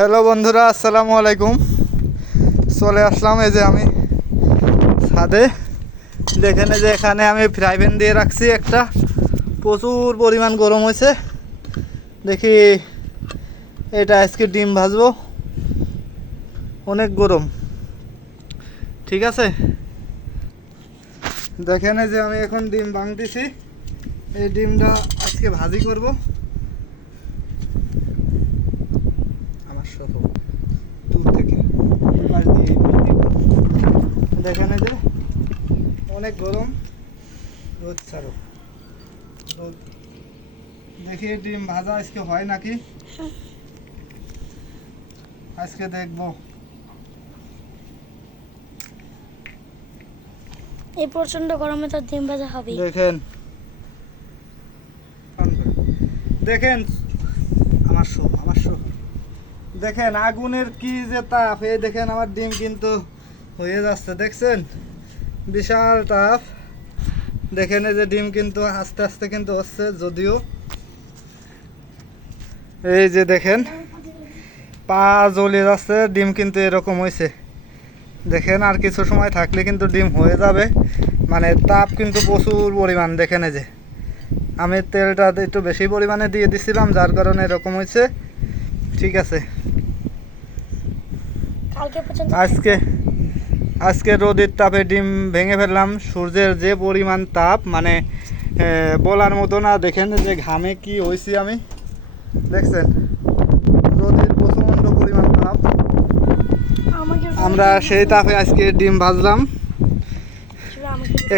Hello বন্ধুরা, আসসালামু আলাইকুম। চলে আসলাম এই যে আমি ছাদে। দেখেন এই যে এখানে আমি ফ্রাই প্যান দিয়ে রাখছি একটা, প্রচুর পরিমাণ গরম হয়েছে। দেখি এটা আজকে ডিম ভাজবো, অনেক গরম। ঠিক আছে, দেখেন এই যে আমি এখন ডিম ভাঙতেছি। এই ডিমটা আজকে ভাজি করব আমার সহ দূর থেকে। দেখেন এই যে অনেক গরম, রোদ ছাড়ো রোদ। দেখি ডিম ভাজা আজকে হয় নাকি, আজকে দেখবো। এই প্রচন্ড গরমে তো ডিম ভাজা হবে। দেখেন দেখেন আমার শো দেখেন আগুনের কি যে তাপ। এই দেখেন আমার ডিম কিন্তু হয়ে যাচ্ছে, দেখছেন বিশাল তাপ। দেখেন এই যে ডিম কিন্তু আস্তে আস্তে কিন্তু হচ্ছে, যদিও এই যে দেখেন পা জ্বলে যাচ্ছে। ডিম কিন্তু এরকম হয়েছে, দেখেন আর কিছু সময় থাকলে কিন্তু ডিম হয়ে যাবে। মানে তাপ কিন্তু প্রচুর পরিমাণ। দেখেন এই যে আমি তেলটা একটু বেশি পরিমাণে দিয়ে দিছিলাম, যার কারণে এরকম হয়েছে। ঠিক আছে, আজকে রোদের তাপে ডিম ভেঙে ফেললাম। সূর্যের যে পরিমাণ তাপ, মানে বলার মতো না। দেখেন যে ঘামে কি হয়েছি আমি, দেখছেন রোদের প্রচণ্ড পরিমাণ তাপ। আমরা সেই তাপে আজকে ডিম ভাজলাম।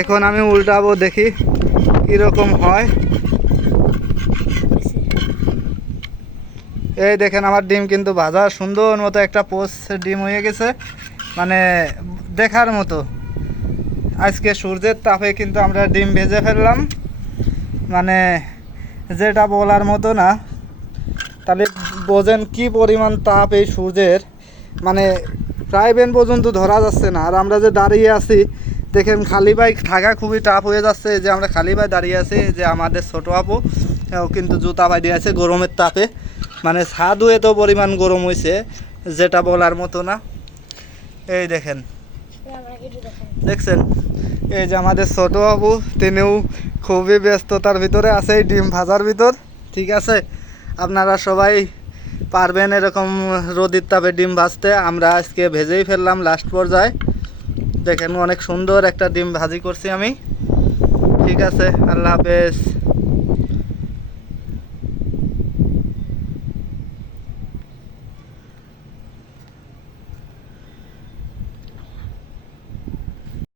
এখন আমি উল্টাবো, দেখি কীরকম হয়। এই দেখেন আমার ডিম কিন্তু ভাজা সুন্দর মতো একটা পোস্ট ডিম হয়ে গেছে, মানে দেখার মতো। আজকে সূর্যের তাপে কিন্তু আমরা ডিম ভেজে ফেললাম, মানে যেটা বলার মতো না। তাহলে বোঝেন কি পরিমাণ তাপ এই সূর্যের, মানে প্রায় বেন পর্যন্ত ধরা যাচ্ছে না। আর আমরা যে দাঁড়িয়ে আছি, দেখেন খালি পায়ে থাকা খুবই টাফ হয়ে যাচ্ছে। যে আমরা খালি পায়ে দাঁড়িয়ে আছি, যে আমাদের ছোটো আপু ও কিন্তু জুতা বাইরে আছে গরমের তাপে। মানে ছাদও এত পরিমাণ গরম হয়েছে, যেটা বলার মতো না। এই দেখেন, দেখছেন এই যে আমাদের ছোটো বাবু, তিনিও খুবই ব্যস্ততার ভিতরে আছে এই ডিম ভাজার ভিতর। ঠিক আছে, আপনারা সবাই পারবেন এরকম রোদের তাপে ডিম ভাজতে। আমরা আজকে ভেজেই ফেললাম লাস্ট পর্যায়ে। দেখেন অনেক সুন্দর একটা ডিম ভাজি করছি আমি। ঠিক আছে, আল্লাহ হাফেজ।